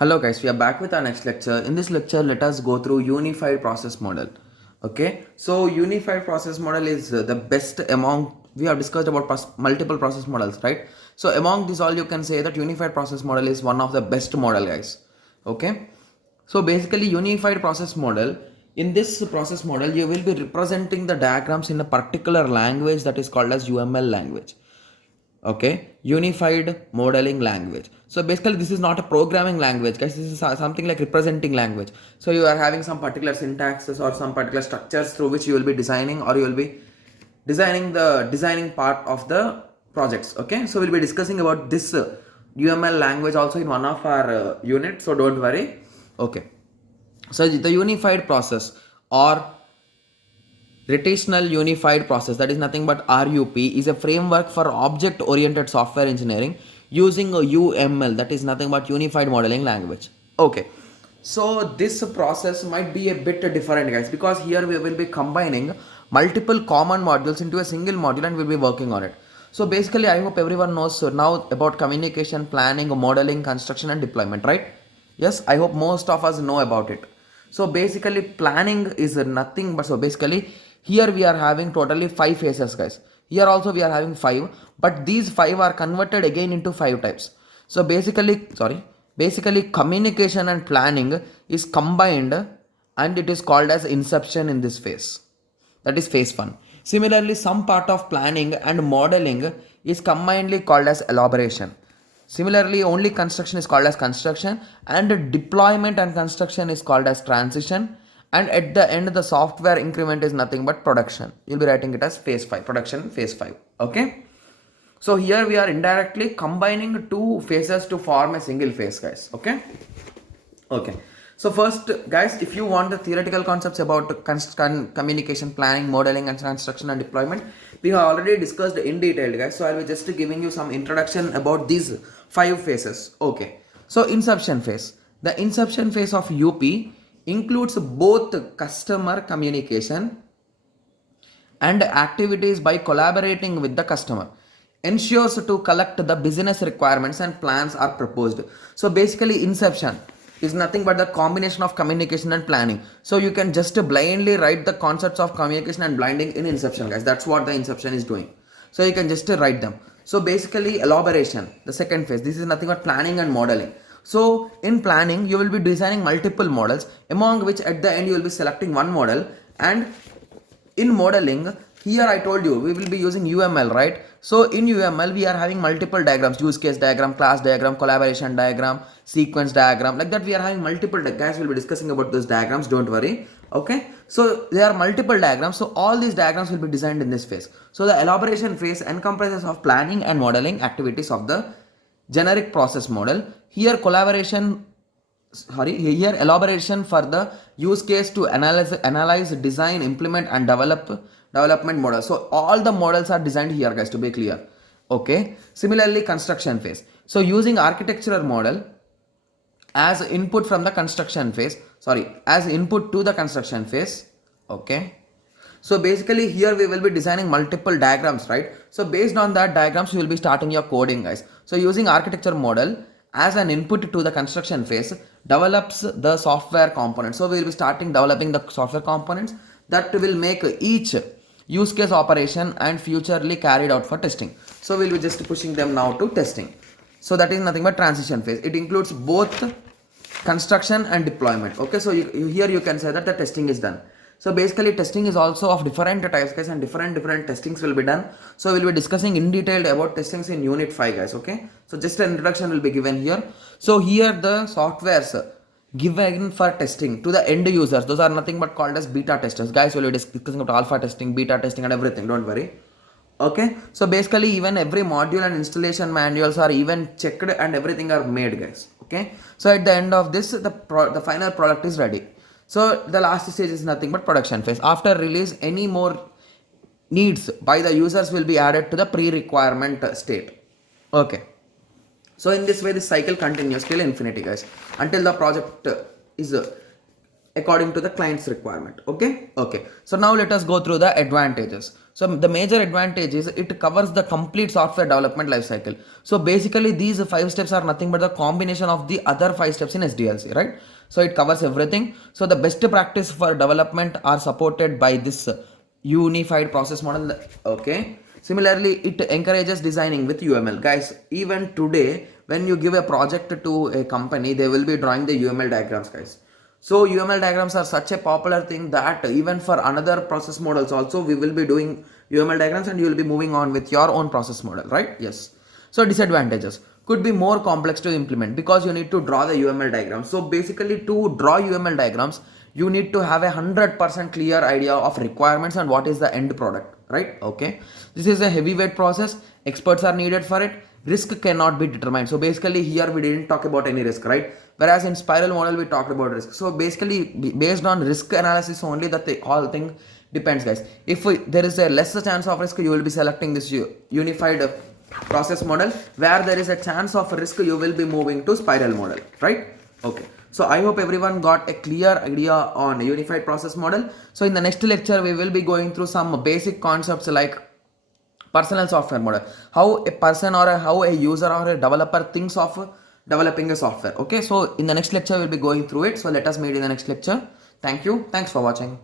Hello guys, we are back with our next lecture. In this lecture, let us go through unified process model. Okay, so unified process model is the best among, we have discussed about multiple process models, right? So among this all you can say that unified process model is one of the best model, guys. Okay, so basically unified process model, in this process model you will be representing the diagrams in a particular language that is called as UML language. Okay, unified modeling language. So basically this is not a programming language, guys. This is something like representing language. So you are having some particular syntaxes or some particular structures through which you will be designing, or you will be designing the designing part of the projects. Okay, so we'll be discussing about this UML language also in one of our units, so don't worry. Okay, so the unified process or Rotational Unified Process, that is nothing but RUP, is a framework for object oriented software engineering using a UML, that is nothing but Unified Modeling Language. Okay, so this process might be a bit different, guys, because here we will be combining multiple common modules into a single module and we'll be working on it. So basically, I hope everyone knows now about communication, planning, modeling, construction, and deployment, right? Yes, I hope most of us know about it. So basically planning is nothing but, so basically here we are having totally 5 phases, guys. Here also we are having 5, but these 5 are converted again into 5 types. So basically communication and planning is combined and it is called as inception in this phase. That is phase 1. Similarly, some part of planning and modeling is combinedly called as elaboration. Similarly, only construction is called as construction, and deployment and construction is called as transition. And at the end, the software increment is nothing but production. You'll be writing it as phase 5, production phase 5. Okay. So here we are indirectly combining 2 phases to form a single phase, guys. Okay. Okay. So first, guys, if you want the theoretical concepts about communication, planning, modeling, and construction and deployment, we have already discussed in detail, guys. So I'll be just giving you some introduction about these 5 phases. Okay. So inception phase. The inception phase of UP includes both customer communication and activities by collaborating with the customer, ensures to collect the business requirements and plans are proposed. So basically inception is nothing but the combination of communication and planning. So you can just blindly write the concepts of communication and blending in inception, guys. That's what the inception is doing. So you can just write them. So basically elaboration, the second phase, this is nothing but planning and modeling. So in planning you will be designing multiple models, among which at the end you will be selecting one model. And in modeling, here I told you we will be using UML, right? So in UML we are having multiple diagrams: use case diagram, class diagram, collaboration diagram, sequence diagram. Like that we are having multiple guys will be discussing about those diagrams, don't worry. Okay, so there are multiple diagrams, so all these diagrams will be designed in this phase. So the elaboration phase encompasses of planning and modeling activities of the generic process model. Here here elaboration for the use case to analyze, design, implement, and development model. So all the models are designed here, guys, to be clear. Okay. Similarly, construction phase. So using architectural model as input from the construction phase, as input to the construction phase. Okay. So basically here we will be designing multiple diagrams, right? So based on that diagrams you will be starting your coding, guys. So using architecture model as an input to the construction phase develops the software components. So we will be starting developing the software components that will make each use case operation and futurely carried out for testing. So we'll be just pushing them now to testing. So that is nothing but transition phase. It includes both construction and deployment. Okay, so here you can say that the testing is done. So basically testing is also of different types, guys, and different testings will be done. So we'll be discussing in detail about testings in unit 5, guys. Okay, so just an introduction will be given here. So here the softwares given for testing to the end users, those are nothing but called as beta testers, guys. We'll be discussing about alpha testing, beta testing, and everything, don't worry. Okay, so basically even every module and installation manuals are even checked and everything are made, guys. Okay, so at the end of this the final product is ready. So the last stage is nothing but production phase. After release, any more needs by the users will be added to the pre-requirement state. Okay, so in this way this cycle continues till infinity, guys, until the project is according to the client's requirement. Okay. So now let us go through the advantages. So the major advantage is it covers the complete software development lifecycle. So basically these 5 steps are nothing but the combination of the other 5 steps in SDLC, right? So it covers everything. So the best practice for development are supported by this unified process model. Okay. Similarly, it encourages designing with UML. Guys, even today, when you give a project to a company, they will be drawing the UML diagrams, guys. So UML diagrams are such a popular thing that even for another process models also, we will be doing UML diagrams and you will be moving on with your own process model, right? Yes. So disadvantages could be more complex to implement because you need to draw the UML diagrams. So basically to draw UML diagrams, you need to have 100% clear idea of requirements and what is the end product, right? Okay. This is a heavyweight process. Experts are needed for it. Risk cannot be determined. So basically here we didn't talk about any risk, right? Whereas in spiral model we talked about risk. So basically based on risk analysis only that the whole thing depends, guys. If there is a lesser chance of risk, you will be selecting this unified process model. Where there is a chance of risk, you will be moving to spiral model, right? Okay. So I hope everyone got a clear idea on unified process model. So in the next lecture we will be going through some basic concepts like personal software model, how a person or how a user or a developer thinks of developing a software. Okay, so in the next lecture we'll be going through it. So let us meet in the next lecture. Thank you. Thanks for watching.